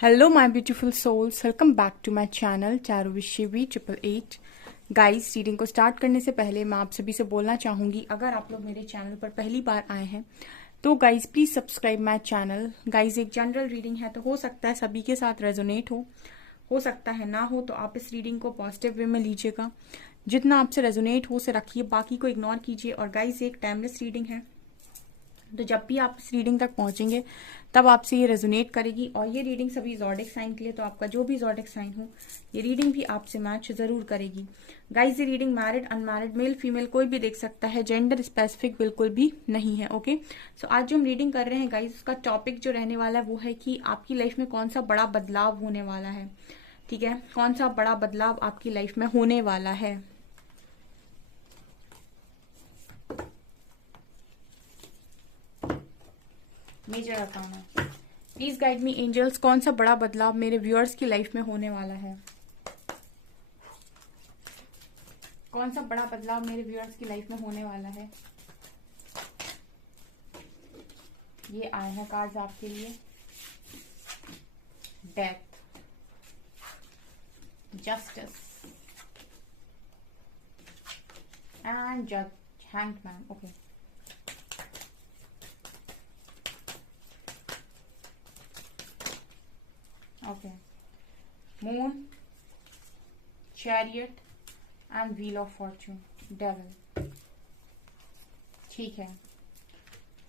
Hello my beautiful souls, welcome back to my channel Charuvishi 888। Guys, reading को start करने से पहले मैं आप सभी से बोलना चाहूँगी, अगर आप लोग मेरे चैनल पर पहली बार आए हैं तो guys please subscribe my channel. Guys, एक जनरल रीडिंग है तो हो सकता है सभी के साथ रेजोनेट हो सकता है ना हो, तो आप इस रीडिंग को पॉजिटिव वे में लीजिएगा। जितना आपसे रेजोनेट हो उसे रखिए, बाकी को इग्नोर कीजिए। और गाइस, एक टाइमलेस रीडिंग है, तो जब भी आप इस रीडिंग तक पहुंचेंगे तब आपसे ये रेजोनेट करेगी। और ये रीडिंग सभी ज़ोडिक साइन के लिए, तो आपका जो भी ज़ोडिक साइन हो ये रीडिंग भी आपसे मैच जरूर करेगी। गाइस, ये reading married unmarried male female कोई भी देख सकता है, जेंडर स्पेसिफिक बिल्कुल भी नहीं है। ओके, सो आज जो हम रीडिंग कर रहे हैं गाइस, उसका टॉपिक जो रहने वाला है वो है कि आपकी लाइफ में कौन सा बड़ा बदलाव होने वाला है। ठीक है, कौन सा बड़ा बदलाव आपकी लाइफ में होने वाला है। Major account, please guide me angels, कौन सा बड़ा बदलाव मेरे व्यूअर्स की लाइफ में होने वाला है। कौन सा बड़ा बदलाव मेरे व्यूअर्स की लाइफ में होने वाला है। ये आए हैं कार्ड्स आपके लिए। डेथ, जस्टिस एंड जज, hangman. Okay, okay, moon, chariot and wheel of Fortune, devil. ठीक है,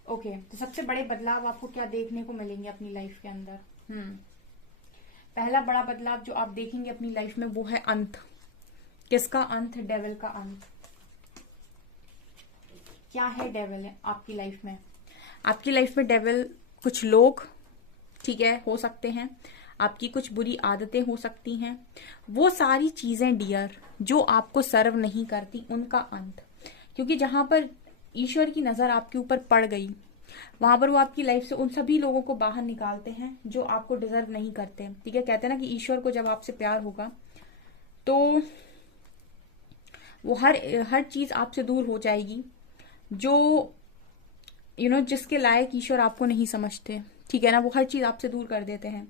ओके, तो सबसे बड़े बदलाव आपको क्या देखने को मिलेंगे अपनी लाइफ के अंदर। पहला बड़ा बदलाव जो आप देखेंगे अपनी लाइफ में वो है अंत। किसका अंत? डेविल का अंत। क्या है डेविल आपकी लाइफ में? आपकी लाइफ में डेविल कुछ लोग, ठीक है, हो सकते हैं, आपकी कुछ बुरी आदतें हो सकती हैं, वो सारी चीजें डियर जो आपको सर्व नहीं करती, उनका अंत। क्योंकि जहां पर ईश्वर की नजर आपके ऊपर पड़ गई, वहां पर वो आपकी लाइफ से उन सभी लोगों को बाहर निकालते हैं जो आपको डिजर्व नहीं करते। ठीक है, कहते हैं ना कि ईश्वर को जब आपसे प्यार होगा तो वो हर चीज आपसे दूर हो जाएगी जो जिसके लायक ईश्वर आपको नहीं समझते। ठीक है ना, वो हर चीज आपसे दूर कर देते हैं।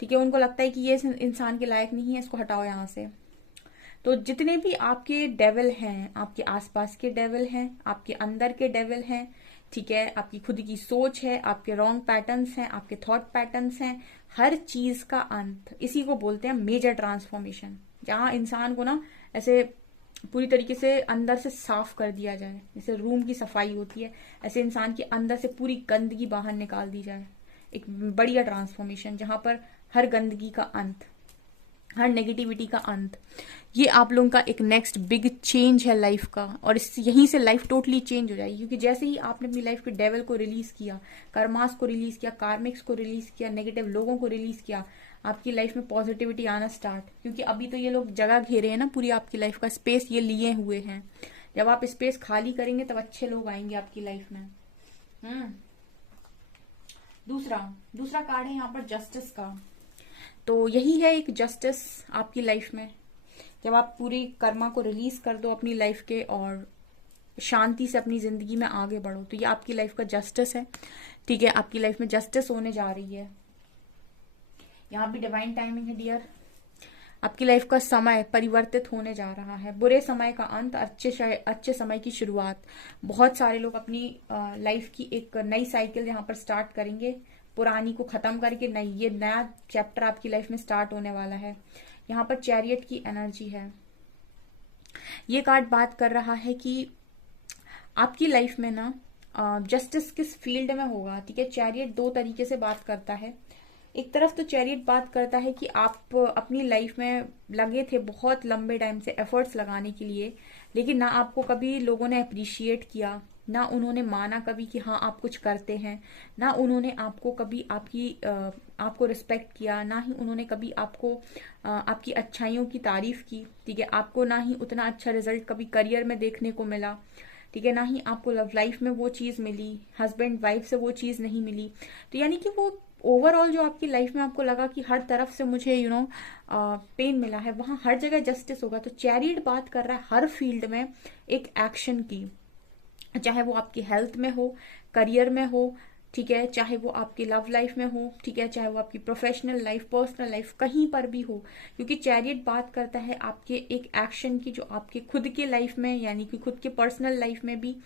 ठीक है, उनको लगता है कि ये इंसान के लायक नहीं है, इसको हटाओ यहाँ से। तो जितने भी आपके डेविल हैं, आपके आसपास के डेविल हैं, आपके अंदर के डेविल हैं, ठीक है, आपकी खुद की सोच है, आपके रॉन्ग पैटर्न्स हैं, आपके थॉट पैटर्न्स हैं, हर चीज का अंत, इसी को बोलते हैं मेजर ट्रांसफॉर्मेशन। जहां इंसान को ना ऐसे पूरी तरीके से अंदर से साफ कर दिया जाए, जैसे रूम की सफाई होती है, ऐसे इंसान के अंदर से पूरी गंदगी बाहर निकाल दी जाए। एक बढ़िया ट्रांसफॉर्मेशन जहां पर हर गंदगी का अंत, हर नेगेटिविटी का अंत। ये आप लोगों का एक नेक्स्ट बिग चेंज है लाइफ का, और इस यहीं से लाइफ टोटली चेंज हो जाएगी। क्योंकि जैसे ही आपने अपनी लाइफ के डेविल को रिलीज किया, कर्मास को रिलीज किया, कार्मिक्स को रिलीज किया, नेगेटिव लोगों को रिलीज किया, आपकी लाइफ में पॉजिटिविटी आना स्टार्ट। क्योंकि अभी तो ये लोग जगह घेरे हैं ना, पूरी आपकी लाइफ का स्पेस ये लिए हुए हैं। जब आप स्पेस खाली करेंगे तब अच्छे लोग आएंगे आपकी लाइफ में। दूसरा दूसरा कार्ड है यहाँ पर जस्टिस का। तो यही है एक जस्टिस आपकी लाइफ में। जब आप पूरी कर्मा को रिलीज कर दो अपनी लाइफ के और शांति से अपनी जिंदगी में आगे बढ़ो, तो ये आपकी लाइफ का जस्टिस है। ठीक है, आपकी लाइफ में जस्टिस होने जा रही है। यहाँ भी डिवाइन टाइमिंग है डियर। आपकी लाइफ का समय परिवर्तित होने जा रहा है। बुरे समय का अंत, अच्छे समय की शुरुआत। बहुत सारे लोग अपनी लाइफ की एक नई साइकिल यहाँ पर स्टार्ट करेंगे, पुरानी को खत्म करके ये नया चैप्टर आपकी लाइफ में स्टार्ट होने वाला है। यहाँ पर चैरियट की एनर्जी है। ये कार्ड बात कर रहा है कि आपकी लाइफ में ना जस्टिस किस फील्ड में होगा। ठीक है, चैरियट दो तरीके से बात करता है। एक तरफ तो चैरियट बात करता है कि आप अपनी लाइफ में लगे थे बहुत लंबे टाइम से एफर्ट्स लगाने के लिए, लेकिन ना आपको कभी लोगों ने अप्रिशिएट किया, ना उन्होंने माना कभी कि हाँ आप कुछ करते हैं, ना उन्होंने आपको कभी आपको रिस्पेक्ट किया, ना ही उन्होंने कभी आपको आपकी अच्छाइयों की तारीफ की। ठीक है, आपको ना ही उतना अच्छा रिजल्ट कभी करियर में देखने को मिला। ठीक है, ना ही आपको लव लाइफ में वो चीज मिली, हस्बैंड वाइफ से वो चीज नहीं मिली। तो यानी कि वो ओवरऑल जो आपकी लाइफ में आपको लगा कि हर तरफ से मुझे पेन मिला है, वहां हर जगह जस्टिस होगा। तो चैरियट बात कर रहा है हर फील्ड में एक एक्शन की, चाहे वो आपकी हेल्थ में हो, करियर में हो, ठीक है, चाहे वो आपकी लव लाइफ में हो, ठीक है, चाहे वो आपकी प्रोफेशनल लाइफ, पर्सनल लाइफ, कहीं पर भी हो, क्योंकि चैरियट बात करता है आपके एक एक्शन की जो आपके खुद के लाइफ में, यानी कि खुद के पर्सनल लाइफ में भी,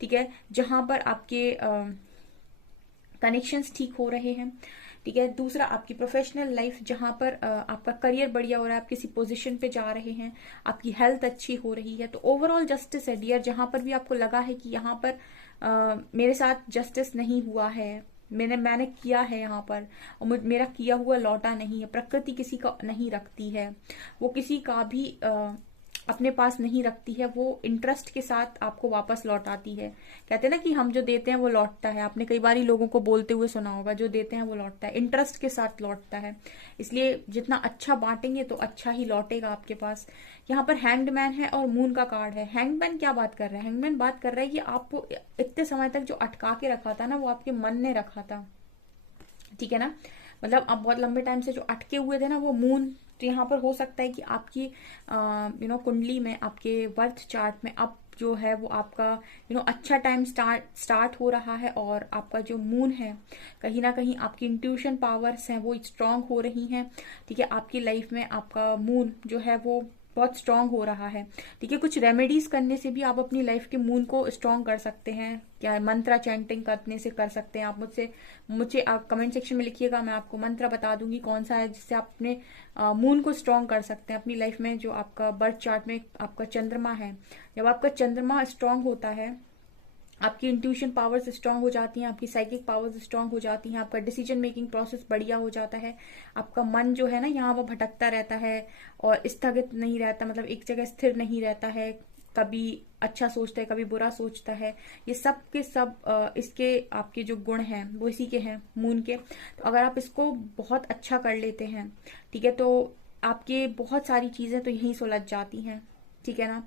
ठीक है, जहां पर आपके कनेक्शंस ठीक हो रहे हैं, ठीक है। दूसरा, आपकी प्रोफेशनल लाइफ जहां पर आपका करियर बढ़िया हो रहा है, आप किसी पोजीशन पे जा रहे हैं, आपकी हेल्थ अच्छी हो रही है, तो ओवरऑल जस्टिस है डियर। जहां पर भी आपको लगा है कि यहाँ पर मेरे साथ जस्टिस नहीं हुआ है, मैंने किया है यहाँ पर और मेरा किया हुआ लौटा नहीं है, प्रकृति किसी का नहीं रखती है, वो किसी का भी अपने पास नहीं रखती है, वो इंटरेस्ट के साथ आपको वापस लौटाती है। कहते हैं ना कि हम जो देते हैं वो लौटता है, आपने कई बार लोगों को बोलते हुए सुना होगा, जो देते हैं वो लौटता है, इंटरेस्ट के साथ लौटता है। इसलिए जितना अच्छा बांटेंगे तो अच्छा ही लौटेगा आपके पास। यहाँ पर हैंग्ड मैन है और मून का कार्ड है। हैंग्ड मैन क्या बात कर रहा है? हैंग्ड मैन बात कर रहा है कि आपको इतने समय तक जो अटका के रखा था ना, वो आपके मन ने रखा था, ठीक है ना। मतलब आप बहुत लंबे टाइम से जो अटके हुए थे ना, वो मून, तो यहाँ पर हो सकता है कि आपकी कुंडली में, आपके बर्थ चार्ट में अब जो है वो आपका अच्छा टाइम स्टार्ट हो रहा है, और आपका जो मून है, कहीं ना कहीं आपकी इंट्यूशन पावर्स हैं वो स्ट्रांग हो रही हैं, ठीक है। आपकी लाइफ में आपका मून जो है वो बहुत स्ट्रांग हो रहा है, ठीक है। कुछ रेमेडीज करने से भी आप अपनी लाइफ के मून को स्ट्रांग कर सकते हैं। क्या मंत्रा चैंटिंग करने से कर सकते हैं आप। मुझे आप कमेंट सेक्शन में लिखिएगा, मैं आपको मंत्र बता दूंगी कौन सा है जिससे आप अपने मून को स्ट्रांग कर सकते हैं अपनी लाइफ में। जो आपका बर्थ चार्ट में आपका चंद्रमा है, जब आपका चंद्रमा स्ट्रांग होता है, आपकी इंट्यूशन पावर्स स्ट्रांग हो जाती हैं, आपकी साइकिक पावर्स स्ट्रांग हो जाती हैं, आपका डिसीजन मेकिंग प्रोसेस बढ़िया हो जाता है, आपका मन जो है ना यहाँ वो भटकता रहता है और स्थगित नहीं रहता, मतलब एक जगह स्थिर नहीं रहता है, कभी अच्छा सोचता है कभी बुरा सोचता है। ये सब के सब इसके आपके जो गुण हैं वो इसी के हैं, मून के। तो अगर आप इसको बहुत अच्छा कर लेते हैं, ठीक है, तो आपके बहुत सारी चीजें तो यहीं सुलझ जाती हैं, ठीक है ना।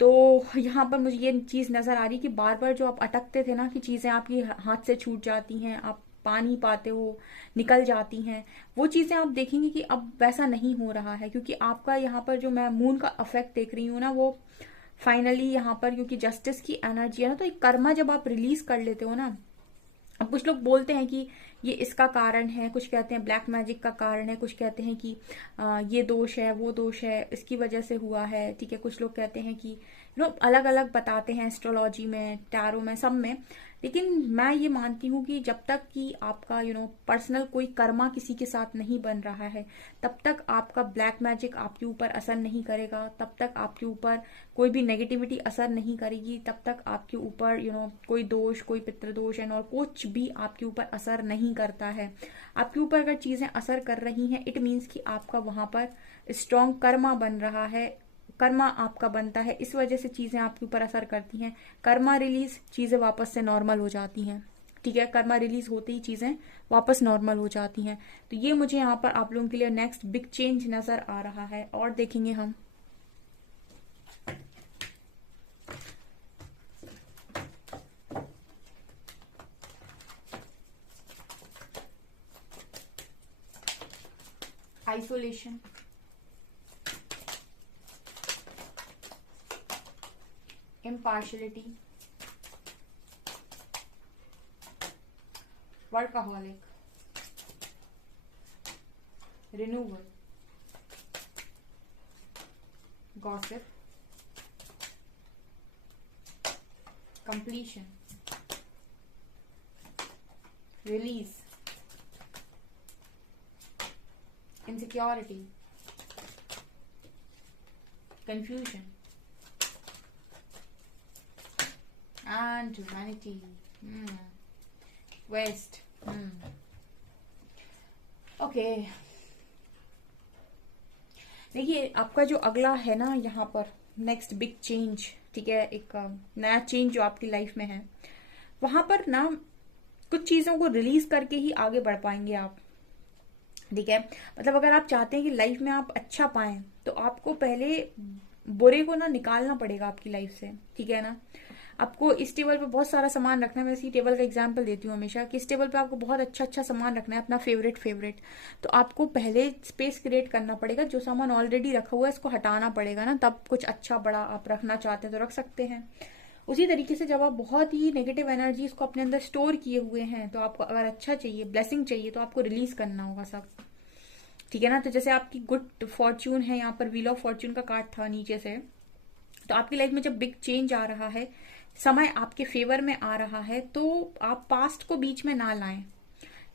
तो यहाँ पर मुझे ये चीज नजर आ रही कि बार बार जो आप अटकते थे ना, कि चीजें आपकी हाथ से छूट जाती हैं, आप पा नहीं पाते हो, निकल जाती हैं, वो चीजें आप देखेंगे कि अब वैसा नहीं हो रहा है, क्योंकि आपका यहाँ पर जो मैं मून का इफेक्ट देख रही हूँ ना, वो फाइनली यहाँ पर, क्योंकि जस्टिस की एनर्जी है ना, तो एक कर्मा जब आप रिलीज कर लेते हो ना, अब कुछ लोग बोलते हैं कि ये इसका कारण है, कुछ कहते हैं ब्लैक मैजिक का कारण है, कुछ कहते हैं कि ये दोष है, वो दोष है, इसकी वजह से हुआ है, ठीक है। कुछ लोग कहते हैं कि अलग अलग बताते हैं, एस्ट्रोलॉजी में, टैरो में, सब में। लेकिन मैं ये मानती हूँ कि जब तक कि आपका पर्सनल कोई कर्मा किसी के साथ नहीं बन रहा है, तब तक आपका ब्लैक मैजिक आपके ऊपर असर नहीं करेगा, तब तक आपके ऊपर कोई भी नेगेटिविटी असर नहीं करेगी, तब तक आपके ऊपर कोई दोष, कोई पितृदोष एंड और कुछ भी आपके ऊपर असर नहीं करता है। आपके ऊपर अगर चीजें असर कर रही हैं, इट मीन्स कि आपका वहां पर स्ट्रॉन्ग कर्मा बन रहा है, कर्मा आपका बनता है, इस वजह से चीजें आपके ऊपर असर करती हैं। कर्मा रिलीज, चीजें वापस से नॉर्मल हो जाती हैं, ठीक है। कर्मा रिलीज होते ही चीजें वापस नॉर्मल हो जाती हैं। तो ये मुझे यहाँ पर आप लोगों के लिए नेक्स्ट बिग चेंज नजर आ रहा है। और देखेंगे हम isolation, impartiality, workaholic, renewal, gossip, completion, release, insecurity, confusion, and humanity, West, okay. देखिए आपका जो अगला है ना यहाँ पर नेक्स्ट बिग चेंज, ठीक है, एक नया चेंज जो आपकी लाइफ में है, वहां पर ना कुछ चीजों को रिलीज करके ही आगे बढ़ पाएंगे आप, ठीक है। मतलब अगर आप चाहते हैं कि लाइफ में आप अच्छा पाएं, तो आपको पहले बुरे को ना निकालना पड़ेगा आपकी लाइफ से, ठीक है ना। आपको इस टेबल पे बहुत सारा सामान रखना है। मैं इसी टेबल का एग्जांपल देती हूँ हमेशा कि इस टेबल पे आपको बहुत अच्छा अच्छा सामान रखना है, अपना फेवरेट। तो आपको पहले स्पेस क्रिएट करना पड़ेगा, जो सामान ऑलरेडी रखा हुआ है इसको हटाना पड़ेगा ना, तब कुछ अच्छा बड़ा आप रखना चाहते हैं तो रख सकते हैं। उसी तरीके से जब आप बहुत ही नेगेटिव एनर्जीज को अपने अंदर स्टोर किए हुए हैं, तो आपको अगर अच्छा चाहिए, ब्लेसिंग चाहिए, तो आपको रिलीज करना होगा सब। ठीक है ना। तो जैसे आपकी गुड फॉर्च्यून है, यहाँ पर व्हील ऑफ फॉर्च्यून का कार्ड था नीचे से, तो आपकी लाइफ में जब बिग चेंज आ रहा है, समय आपके फेवर में आ रहा है, तो आप पास्ट को बीच में ना लाएं।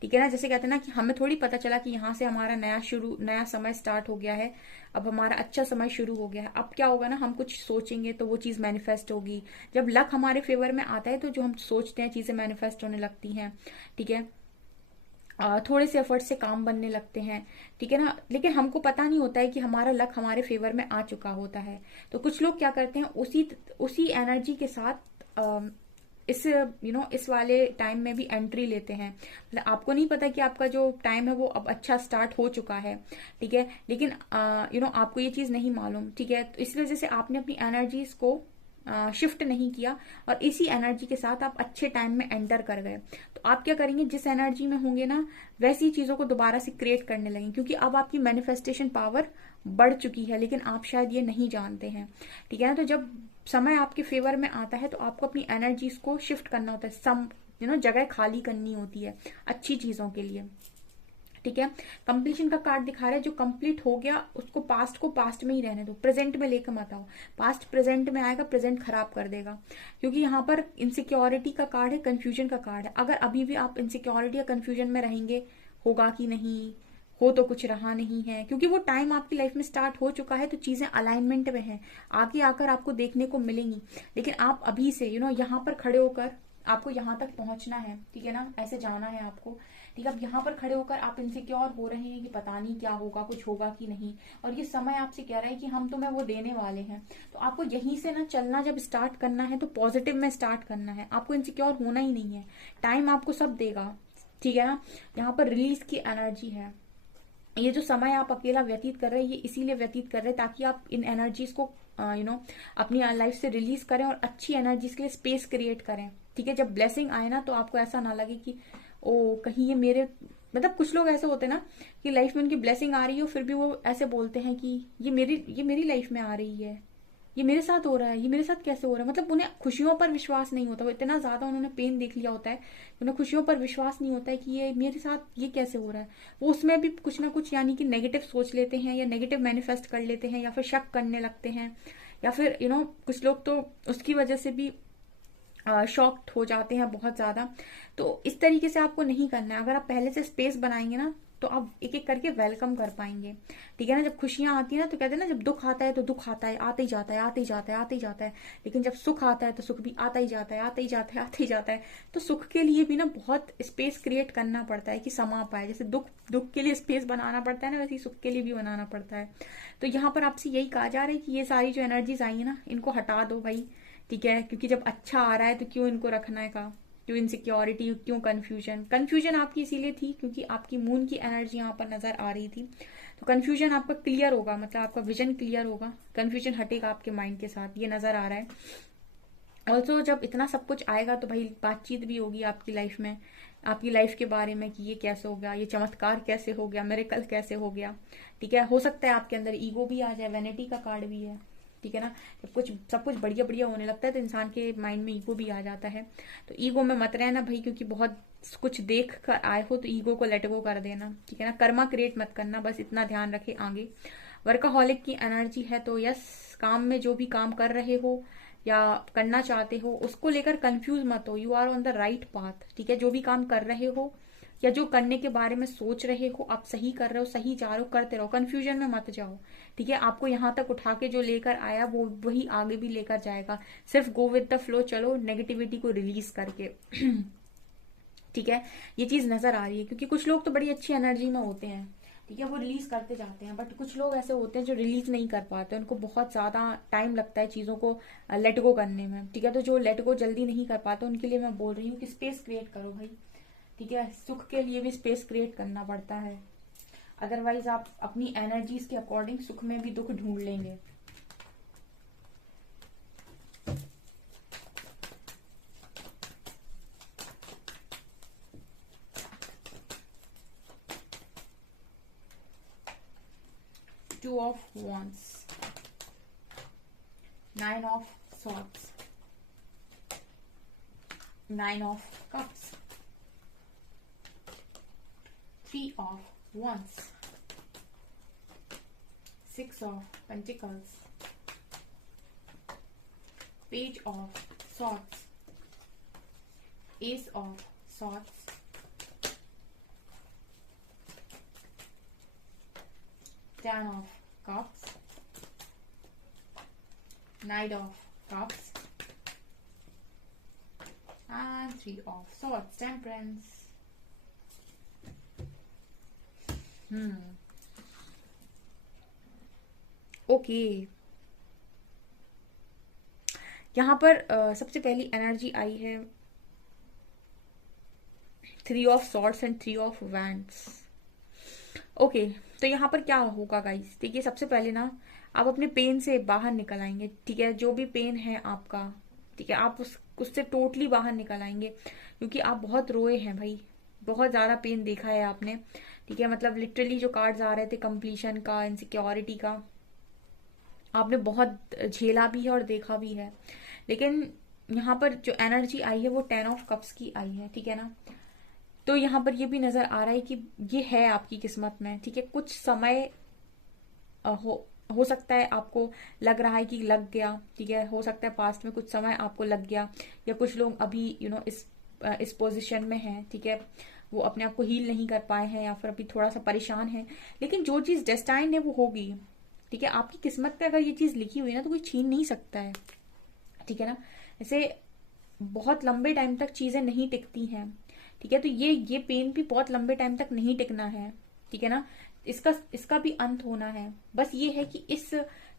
ठीक है ना। जैसे कहते हैं ना कि हमें थोड़ी पता चला कि यहाँ से हमारा नया समय स्टार्ट हो गया है, अब हमारा अच्छा समय शुरू हो गया है। अब क्या होगा ना, हम कुछ सोचेंगे तो वो चीज मैनिफेस्ट होगी। जब लक हमारे फेवर में आता है तो जो हम सोचते हैं चीजें मैनिफेस्ट होने लगती हैं। ठीक है। थोड़े से एफर्ट से काम बनने लगते हैं। ठीक है ना। लेकिन हमको पता नहीं होता है कि हमारा लक हमारे फेवर में आ चुका होता है। तो कुछ लोग क्या करते हैं, उसी उसी एनर्जी के साथ इस इस वाले टाइम में भी एंट्री लेते हैं। मतलब आपको नहीं पता कि आपका जो टाइम है वो अब अच्छा स्टार्ट हो चुका है। ठीक है। लेकिन आपको ये चीज नहीं मालूम। ठीक है। तो इस वजह से आपने अपनी एनर्जीज को शिफ्ट नहीं किया, और इसी एनर्जी के साथ आप अच्छे टाइम में एंटर कर गए। तो आप क्या करेंगे, जिस एनर्जी में होंगे ना, वैसी चीजों को दोबारा से क्रिएट करने लगेंगे, क्योंकि अब आपकी मैनिफेस्टेशन पावर बढ़ चुकी है, लेकिन आप शायद ये नहीं जानते हैं। ठीक है ना। तो जब समय आपके फेवर में आता है तो आपको अपनी एनर्जीज को शिफ्ट करना होता है, सम जगह खाली करनी होती है अच्छी चीजों के लिए। ठीक है। कंप्लीशन का कार्ड दिखा रहा है, जो कंप्लीट हो गया उसको पास्ट को पास्ट में ही रहने दो, प्रेजेंट में लेकर मत आओ। पास्ट प्रेजेंट में आएगा, प्रेजेंट खराब कर देगा। क्योंकि यहाँ पर इनसिक्योरिटी का कार्ड है, कंफ्यूजन का कार्ड है। अगर अभी भी आप इनसिक्योरिटी या कंफ्यूजन में रहेंगे, होगा कि नहीं, हो तो कुछ रहा नहीं है, क्योंकि वो टाइम आपकी लाइफ में स्टार्ट हो चुका है, तो चीजें अलाइनमेंट में हैं, आगे आकर आपको देखने को मिलेंगी। लेकिन आप अभी से यहाँ पर खड़े होकर आपको यहाँ तक पहुंचना है। ठीक है ना, ऐसे जाना है आपको। ठीक है। अब यहाँ पर खड़े होकर आप इनसिक्योर हो रहे हैं कि पता नहीं क्या होगा, कुछ होगा कि नहीं, और ये समय आपसे कह रहा है कि हम तुम्हें वो देने वाले हैं। तो आपको यहीं से ना चलना, जब स्टार्ट करना है तो पॉजिटिव में स्टार्ट करना है, आपको इनसिक्योर होना ही नहीं है। टाइम आपको सब देगा। ठीक है ना। यहाँ पर रिलीज की एनर्जी है। ये जो समय आप अकेला व्यतीत कर रहे हैं, ये इसीलिए व्यतीत कर रहे हैं ताकि आप इन एनर्जीज को अपनी लाइफ से रिलीज करें और अच्छी एनर्जीज के लिए स्पेस क्रिएट करें। ठीक है। जब ब्लेसिंग आए ना, तो आपको ऐसा ना लगे कि ओ कहीं ये मेरे, मतलब कुछ लोग ऐसे होते हैं ना कि लाइफ में उनकी ब्लेसिंग आ रही हो, फिर भी वो ऐसे बोलते हैं कि ये मेरी लाइफ में आ रही है, ये मेरे साथ हो रहा है, ये मेरे साथ कैसे हो रहा है। मतलब उन्हें खुशियों पर विश्वास नहीं होता, वो इतना ज्यादा उन्होंने पेन देख लिया होता है, उन्हें खुशियों पर विश्वास नहीं होता है कि ये मेरे साथ ये कैसे हो रहा है। वो उसमें भी कुछ ना कुछ यानी कि नेगेटिव सोच लेते हैं, या नेगेटिव मैनिफेस्ट कर लेते हैं, या फिर शक करने लगते हैं, या फिर कुछ लोग तो उसकी वजह से भी शॉक्ड हो जाते हैं बहुत ज्यादा। तो इस तरीके से आपको नहीं करना है। अगर आप पहले से स्पेस बनाएंगे ना, तो आप एक एक करके वेलकम कर पाएंगे। ठीक है ना। जब खुशियां आती है ना, तो कहते हैं ना, जब दुख आता है तो दुख आता है, आते ही जाता है, आते ही जाता है, आते ही जाता है। लेकिन जब सुख आता है तो सुख भी आता ही जाता है, आते ही जाता है, आते ही जाता है। तो सुख के लिए भी ना बहुत स्पेस क्रिएट करना पड़ता है कि समा पाए। जैसे दुख के लिए स्पेस बनाना पड़ता है ना, वैसे ही सुख के लिए भी बनाना पड़ता है। तो यहाँ पर आपसे यही कहा जा रहा है कि ये सारी जो एनर्जीज आई है ना, इनको हटा दो भाई। ठीक है। क्योंकि जब अच्छा आ रहा है तो क्यों इनको रखना है का, क्यों इनसिक्योरिटी, क्यों कंफ्यूजन आपकी इसीलिए थी क्योंकि आपकी मून की एनर्जी यहाँ पर नजर आ रही थी। तो कंफ्यूजन आपका क्लियर होगा, मतलब आपका विजन क्लियर होगा, कंफ्यूजन हटेगा आपके माइंड के साथ, ये नजर आ रहा है। ऑल्सो जब इतना सब कुछ आएगा तो भाई बातचीत भी होगी आपकी लाइफ में, आपकी लाइफ के बारे में कि ये कैसे हो गया, ये चमत्कार कैसे हो गया, मिरेकल कैसे हो गया। ठीक है। हो सकता है आपके अंदर ईगो भी आ जाए, वैनिटी का कार्ड भी है। ठीक है ना। जब सब कुछ बढ़िया बढ़िया होने लगता है तो इंसान के माइंड में ईगो भी आ जाता है। तो ईगो में मत रहना भाई, क्योंकि बहुत कुछ देख कर आए हो तो ईगो को लेट गो कर देना। ठीक है ना। कर्मा क्रिएट मत करना, बस इतना ध्यान रखे आगे। वर्काहॉलिक की एनर्जी है, तो यस, काम में जो भी काम कर रहे हो या करना चाहते हो उसको लेकर कंफ्यूज मत हो, you are on the right path. ठीक है। जो भी काम कर रहे हो या जो करने के बारे में सोच रहे हो, आप सही कर रहे हो, सही जा रहे हो, करते रहो, कंफ्यूजन में मत जाओ। ठीक है। आपको यहाँ तक उठा के जो लेकर आया वो वही आगे भी लेकर जाएगा। सिर्फ गो विद द फ्लो चलो, नेगेटिविटी को रिलीज करके। ठीक है। ये चीज नजर आ रही है, क्योंकि कुछ लोग तो बड़ी अच्छी एनर्जी में होते हैं। ठीक है। वो रिलीज करते जाते हैं, बट कुछ लोग ऐसे होते हैं जो रिलीज नहीं कर पाते, उनको बहुत ज्यादा टाइम लगता है चीजों को लेट गो करने में। ठीक है। तो जो लेट गो जल्दी नहीं कर पाते उनके लिए मैं बोल रही हूँ कि स्पेस क्रिएट करो भाई। ठीक है। सुख के लिए भी स्पेस क्रिएट करना पड़ता है, अदरवाइज आप अपनी एनर्जीज के अकॉर्डिंग सुख में भी दुख ढूंढ लेंगे। Two of Wands, 9 of Swords, 9 of cups, 3 of wands, 6 of pentacles, page of swords, ace of swords, 10 of cups, knight of cups, and 3 of swords. Temperance. Okay यहाँ पर सबसे पहली एनर्जी आई है 3 of swords and 3 of wands. Okay, तो यहाँ पर क्या होगा गाइस, देखिए सबसे पहले ना आप अपने पेन से बाहर निकल आएंगे, ठीक है। जो भी पेन है आपका, ठीक है, आप उससे टोटली बाहर निकल आएंगे, क्योंकि आप बहुत रोए हैं भाई, बहुत ज्यादा पेन देखा है आपने, ठीक है। मतलब लिटरली जो कार्ड्स आ रहे थे कंप्लीशन का, इनसिक्योरिटी का, आपने बहुत झेला भी है और देखा भी है। लेकिन यहाँ पर जो एनर्जी आई है वो 10 ऑफ कप्स की आई है, ठीक है ना। तो यहाँ पर ये भी नजर आ रहा है कि ये है आपकी किस्मत में, ठीक है। कुछ समय हो सकता है आपको लग रहा है कि लग गया, ठीक है। हो सकता है पास्ट में कुछ समय आपको लग गया, या कुछ लोग अभी इस पोजीशन में हैं, ठीक है, वो अपने आप को हील नहीं कर पाए हैं, या फिर अभी थोड़ा सा परेशान है। लेकिन जो चीज डेस्टाइन है वो होगी, ठीक है। आपकी किस्मत पे अगर ये चीज लिखी हुई है ना तो कोई छीन नहीं सकता है, ठीक है ना। जैसे बहुत लंबे टाइम तक चीजें नहीं टिकती हैं, ठीक है। तो ये पेन भी बहुत लंबे टाइम तक नहीं टिकना है, ठीक है ना। इसका भी अंत होना है। बस ये है कि इस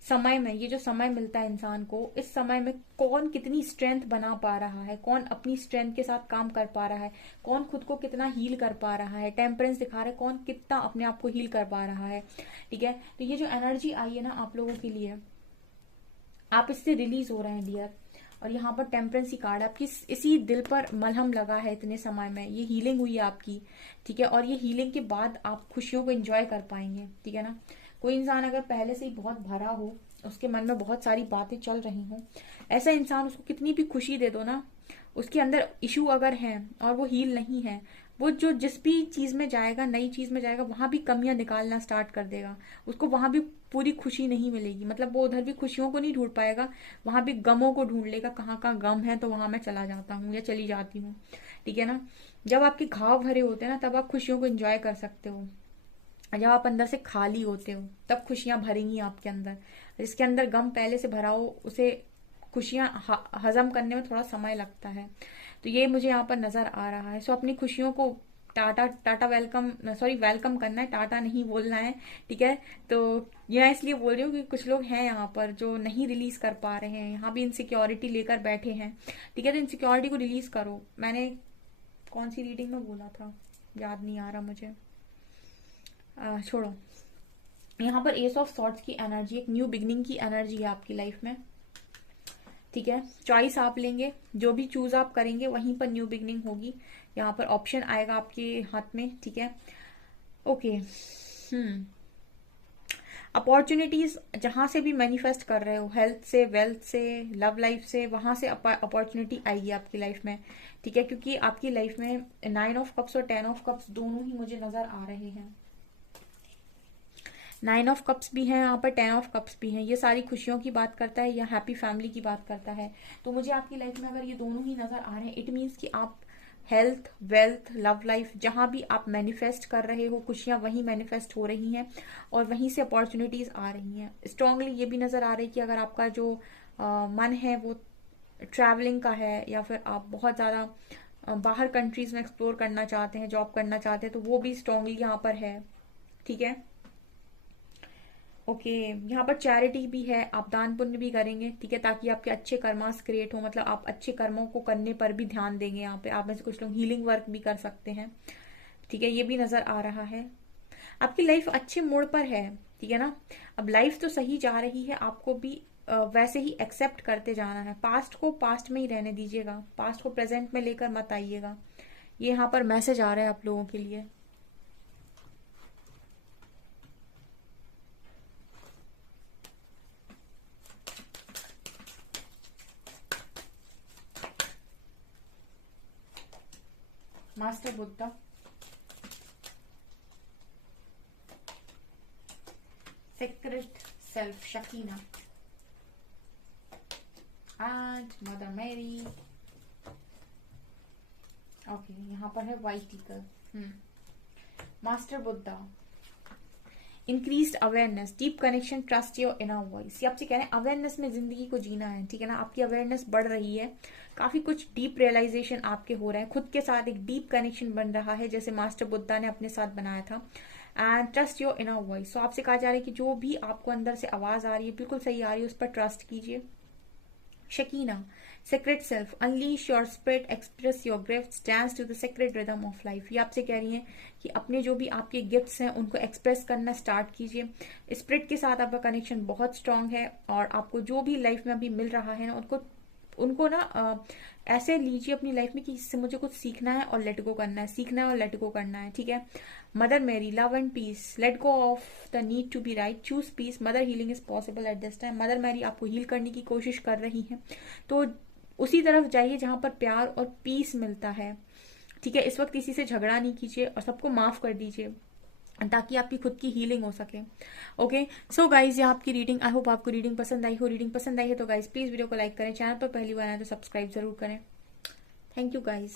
समय में, ये जो समय मिलता है इंसान को, इस समय में कौन कितनी स्ट्रेंथ बना पा रहा है, कौन अपनी स्ट्रेंथ के साथ काम कर पा रहा है, कौन खुद को कितना हील कर पा रहा है। टेम्परेंस दिखा रहा है कौन कितना अपने आप को हील कर पा रहा है, ठीक है। तो ये जो एनर्जी आई है ना आप लोगों के लिए, आप इससे रिलीज हो रहे हैं डियर। और यहाँ पर टेम्परेंसी कार्ड, आपकी इसी दिल पर मलहम लगा है इतने समय में, ये हीलिंग हुई है आपकी, ठीक है। और ये हीलिंग के बाद आप खुशियों को एंजॉय कर पाएंगे, ठीक है ना। कोई इंसान अगर पहले से ही बहुत भरा हो, उसके मन में बहुत सारी बातें चल रही हो, ऐसा इंसान उसको कितनी भी खुशी दे दो ना, उसके अंदर इशू अगर है और वो हील नहीं है, वो जो जिस भी चीज में जाएगा, नई चीज में जाएगा, वहां भी कमियां निकालना स्टार्ट कर देगा। उसको वहां भी पूरी खुशी नहीं मिलेगी, मतलब वो उधर भी खुशियों को नहीं ढूंढ पाएगा, वहां भी गमों को ढूंढ लेगा, कहाँ कहाँ गम है तो वहां मैं चला जाता हूँ या चली जाती हूँ, ठीक है ना। जब आपके घाव भरे होते हैं ना तब आप खुशियों को एंजॉय कर सकते हो। जब आप अंदर से खाली होते हो तब खुशियां भरेंगी आपके अंदर। जिसके अंदर गम पहले से भरा हो उसे खुशियां हजम करने में थोड़ा समय लगता है। तो ये मुझे यहाँ पर नजर आ रहा है। सो अपनी खुशियों को Tata Tata welcome, sorry welcome करना है, टाटा नहीं बोलना है, ठीक है। तो यह इसलिए बोल रही हूँ कि कुछ लोग हैं यहाँ पर जो नहीं रिलीज कर पा रहे हैं, यहाँ भी इनसिक्योरिटी लेकर बैठे हैं, ठीक है। तो इनसिक्योरिटी को रिलीज करो। मैंने कौन सी रीडिंग में बोला था याद नहीं आ रहा मुझे, छोड़ो। यहाँ पर एस ऑफ सॉर्ड्स की एनर्जी, एक न्यू बिगनिंग की एनर्जी है आपकी लाइफ में, ठीक है। चॉइस आप लेंगे, जो भी चूज आप करेंगे वहीं पर न्यू बिगनिंग होगी। यहाँ पर ऑप्शन आएगा आपके हाथ में, ठीक है। ओके, अपॉर्चुनिटीज जहां से भी मैनिफेस्ट कर रहे हो, हेल्थ से, वेल्थ से, लव लाइफ से, वहां से अपॉर्चुनिटी आएगी आपकी लाइफ में, ठीक है। क्योंकि आपकी लाइफ में 9 ऑफ कप्स और 10 ऑफ कप्स दोनों ही मुझे नजर आ रहे हैं। 9 ऑफ कप्स भी है यहाँ पर, 10 ऑफ कप्स भी है। ये सारी खुशियों की बात करता है या हैप्पी फैमिली की बात करता है। तो मुझे आपकी लाइफ में अगर ये दोनों ही नजर आ रहे हैं, इट मीन्स कि आप हेल्थ, वेल्थ, लव लाइफ, जहां भी आप मैनिफेस्ट कर रहे हो, खुशियां वहीं मैनिफेस्ट हो रही हैं और वहीं से अपॉर्चुनिटीज आ रही हैं। स्ट्रांगली ये भी नजर आ रही है कि अगर आपका जो मन है वो ट्रैवलिंग का है, या फिर आप बहुत ज्यादा बाहर कंट्रीज में एक्सप्लोर करना चाहते हैं, जॉब करना चाहते हैं, तो वो भी स्ट्रांगली यहाँ पर है, ठीक है। ओके, यहाँ पर चैरिटी भी है, आप दान पुण्य भी करेंगे, ठीक है, ताकि आपके अच्छे कर्मास क्रिएट हो, मतलब आप अच्छे कर्मों को करने पर भी ध्यान देंगे। यहाँ पे आप में से कुछ लोग हीलिंग वर्क भी कर सकते हैं, ठीक है, ये भी नजर आ रहा है। आपकी लाइफ अच्छे मोड़ पर है, ठीक है ना। अब लाइफ तो सही जा रही है, आपको भी वैसे ही एक्सेप्ट करते जाना है। पास्ट को पास्ट में ही रहने दीजिएगा, पास्ट को प्रेजेंट में लेकर मत आइएगा। ये यहाँ पर मैसेज आ रहा है आप लोगों के लिए। Master Buddha, secret self Shekinah and mother Mary. Okay, यहाँ पर है white eagle. Master Buddha, increased awareness, deep connection, trust your inner voice. ये आपसे कह रहे हैं अवेयरनेस में जिंदगी को जीना है, ठीक है ना। आपकी अवेयरनेस बढ़ रही है, काफी कुछ डीप रियलाइजेशन आपके हो रहे हैं, खुद के साथ एक डीप कनेक्शन बन रहा है जैसे मास्टर बुद्धा ने अपने साथ बनाया था। And trust your inner voice, so आपसे कहा जा रहा है कि जो भी आपको अंदर से आवाज आ रही है बिल्कुल सही आ रही है, उस पर ट्रस्ट कीजिए। Shekinah, secret self, unleash your spirit, express your gifts, dance to the secret rhythm of life. ये आपसे कह रही हैं कि अपने जो भी आपके गिफ्ट्स हैं उनको एक्सप्रेस करना स्टार्ट कीजिए। स्पिरिट के साथ आपका कनेक्शन बहुत स्ट्रांग है और आपको जो भी लाइफ में अभी मिल रहा है ना उनको ना ऐसे लीजिए अपनी लाइफ में कि इससे मुझे कुछ सीखना है और लेट गो करना है, सीखना है और लेट गो करना है, ठीक है। Mother Mary, love and peace, let go of the need to be right, choose peace, mother healing is possible at this time. Mother Mary आपको हील करने की कोशिश कर रही है, तो उसी तरफ जाइए जहां पर प्यार और पीस मिलता है, ठीक है। इस वक्त किसी से झगड़ा नहीं कीजिए और सबको माफ कर दीजिए ताकि आपकी खुद की हीलिंग हो सके। ओके, सो गाइज ये आपकी रीडिंग, आई होप आपको रीडिंग पसंद आई हो। रीडिंग पसंद आई है तो गाइज प्लीज वीडियो को लाइक करें, चैनल पर पहली बार आए तो सब्सक्राइब जरूर करें। Thank you guys.